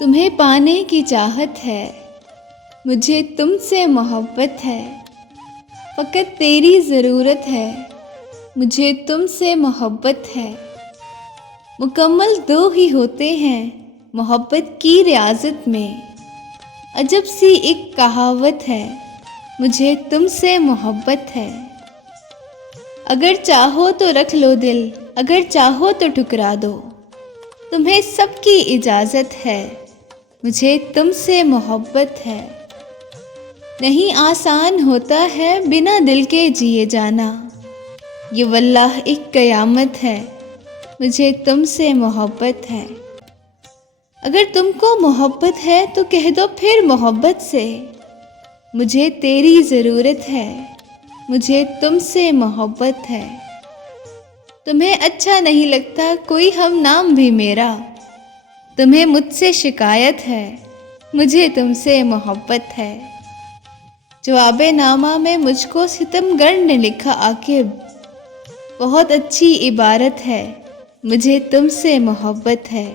तुम्हें पाने की चाहत है, मुझे तुमसे मोहब्बत है। फ़कत तेरी ज़रूरत है, मुझे तुमसे मोहब्बत है। मुकम्मल दो ही होते हैं मोहब्बत की रियाज़त में। अजब सी एक कहावत है, मुझे तुमसे मोहब्बत है। अगर चाहो तो रख लो दिल, अगर चाहो तो ठुकरा दो। तुम्हें सबकी इजाज़त है, मुझे तुमसे मोहब्बत है। नहीं आसान होता है बिना दिल के जिए जाना, ये वल्लाह एक क़यामत है, मुझे तुमसे मोहब्बत है। अगर तुमको मोहब्बत है तो कह दो फिर मोहब्बत से, मुझे तेरी ज़रूरत है, मुझे तुमसे मोहब्बत है। तुम्हें अच्छा नहीं लगता कोई हम नाम भी मेरा, तुम्हें मुझसे शिकायत है, मुझे तुमसे मोहब्बत है। जवाबे नामा में मुझको सितमगर ने लिखा आकिब, बहुत अच्छी इबारत है, मुझे तुमसे मोहब्बत है।